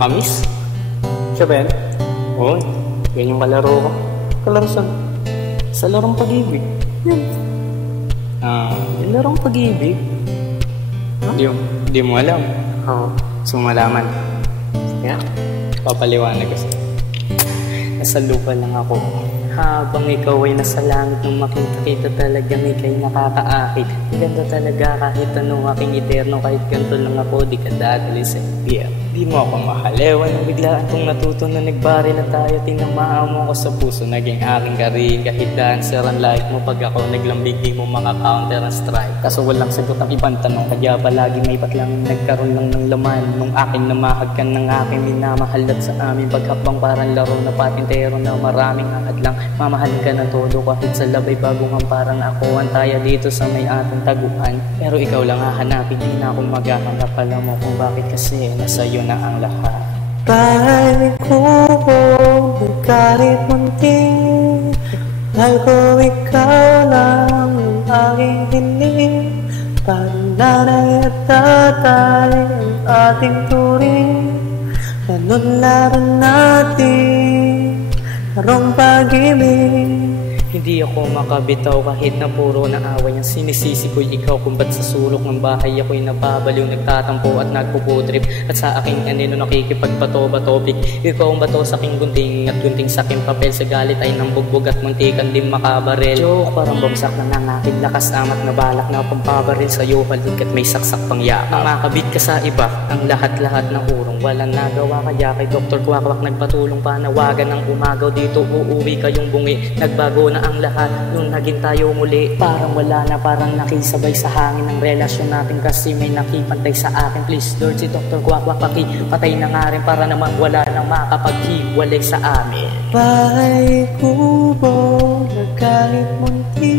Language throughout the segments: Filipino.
nakamiss. Siya ba yan? Oo, yan yung kalaro ko. Kalaro saan? Sa larong pag-ibig. Yan. Yung larong pag-ibig. Huh? Di mo alam. Oo. Sumalaman. Yeah? Papaliwanag kasi. Nasa lupa lang ako. Habang ikaw ay nasa langit, nung makita-kita talagang ika'y nakakaakit. Ganda talaga kahit anong aking eterno, kahit ganito lang ako, di ka dadali sa impyerno. Di mo ako mahalewan nang biglaan kong natuto na nagbari na tayo. Tinamaan mo ko sa puso, naging aking karin. Kahit dancer ang like mo, pag ako naglambig, di mo maka-counter ang strike. Kaso walang sagot ang ibang tanong, kaya palagi may patlang nagkaroon lang ng laman. Nung aking namahagkan ng aking minamahal at sa aming paghapang parang laro na patintero na maraming ahad lang. Mamahalin ka ng todo kahit sa labay bagungan, parang ako ang taya dito sa may ating taguan. Pero ikaw lang hahanapin, di na akong maghahanap. Alam mo kung bakit, kasi nasa'yo na ang lahat. Kahit kubo, kahit munti, mahal ko ikaw lang ang aking hiling. Parang nanay at tatay ang ating turing. Ganun lang natin larong pag-ibig. Hindi ako makabitaw kahit na puro na away. Ang sinisisi ko'y ikaw kung ba't sa sulok ng bahay ako'y nababaliw, nagtatampo at nagpuputrip. At sa aking anino nakikipagbato-batobik. Ikaw ang bato sa aking gunting at gunting sa aking papel. Sa galit ay nambugbog at muntikan din makabarel. Joke, parang bumsak na ng aking lakas, amat na balak na pampabaril sa'yo. Halik at may saksak pang yakap. Makabit ka sa iba, ang lahat-lahat ng urong walang nagawa, kaya kay Dr. Kwakwak nagpatulong panawagan ng umagaw dito. Uuwi kayong bungi, nagbago na ang lahat nung naging tayo muli. Parang wala na, parang nakisabay sa hangin ng relasyon natin, kasi may nakipantay sa akin. Please Lord, si Dr. Kwakwak patay na nga rin para naman wala nang makapaghiwalay sa amin. Bahay kubo na kahit munti,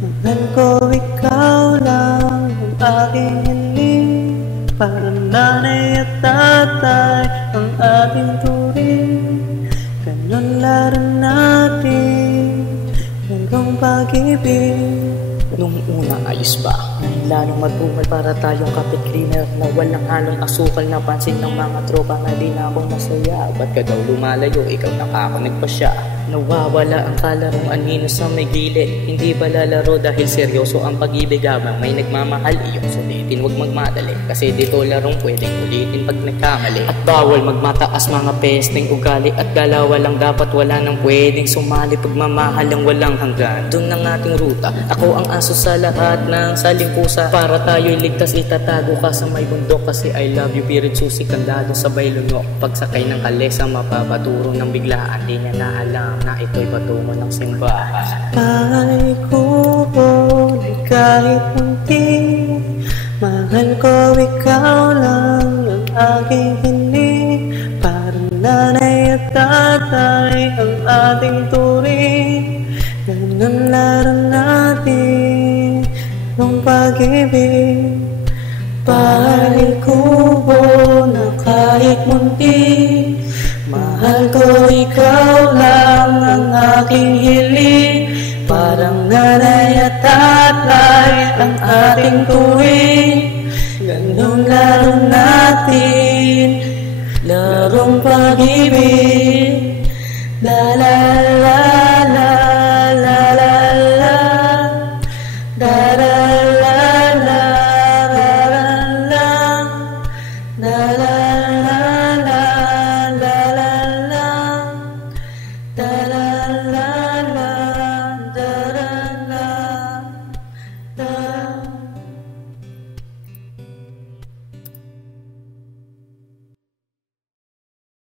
mahal ko ikaw lang ang aking hiling. Parang nanay at tatay ang ating turing. Ganun lang natin larong pag-ibig. Nung una ayos ba? Ngayon lalong matumal para tayong kapit cleaner na walang halong asukal. Napansin ng mga tropa na di na ako masaya. Ba't ka daw lumalayo? Ikaw nakakunig pa siya. Nawawala ang kalarong anino sa may gilid. Hindi ba lalaro dahil seryoso ang pag-ibig? Habang may nagmamahal, iyong sulitin, huwag magmadali. Kasi dito larong pwedeng ulitin pag nagkamali. At bawal magmataas mga pesteng ugali. At dalawa lang dapat, wala nang pwedeng sumali. Pagmamahal ang walang hanggan, doon ang ating ruta. Ako ang aso sa lahat ng saling pusa. Para tayo'y ligtas, itatago ka sa may bundok. Kasi I love you, birit susi, kandado sabay lunok. Pagsakay ng kalesa, mapapaturo ng biglaan. Di niya na alam na ito'y patungo ng simbahan. Bahay kubo na kahit munti, mahal ko ikaw lang ang aking hiling. Parang nanay at tatay ang ating turing. Ganun lang natin ang pag-ibig. Bahay kubo na kahit munti, mahal ko ikaw lang ang aking hiling. Parang nanay at tatay ang ating tuwing. Ganun lang natin larong pag-ibig. La la la la la la la, da da la la la la la, da la la la la la la, da la la.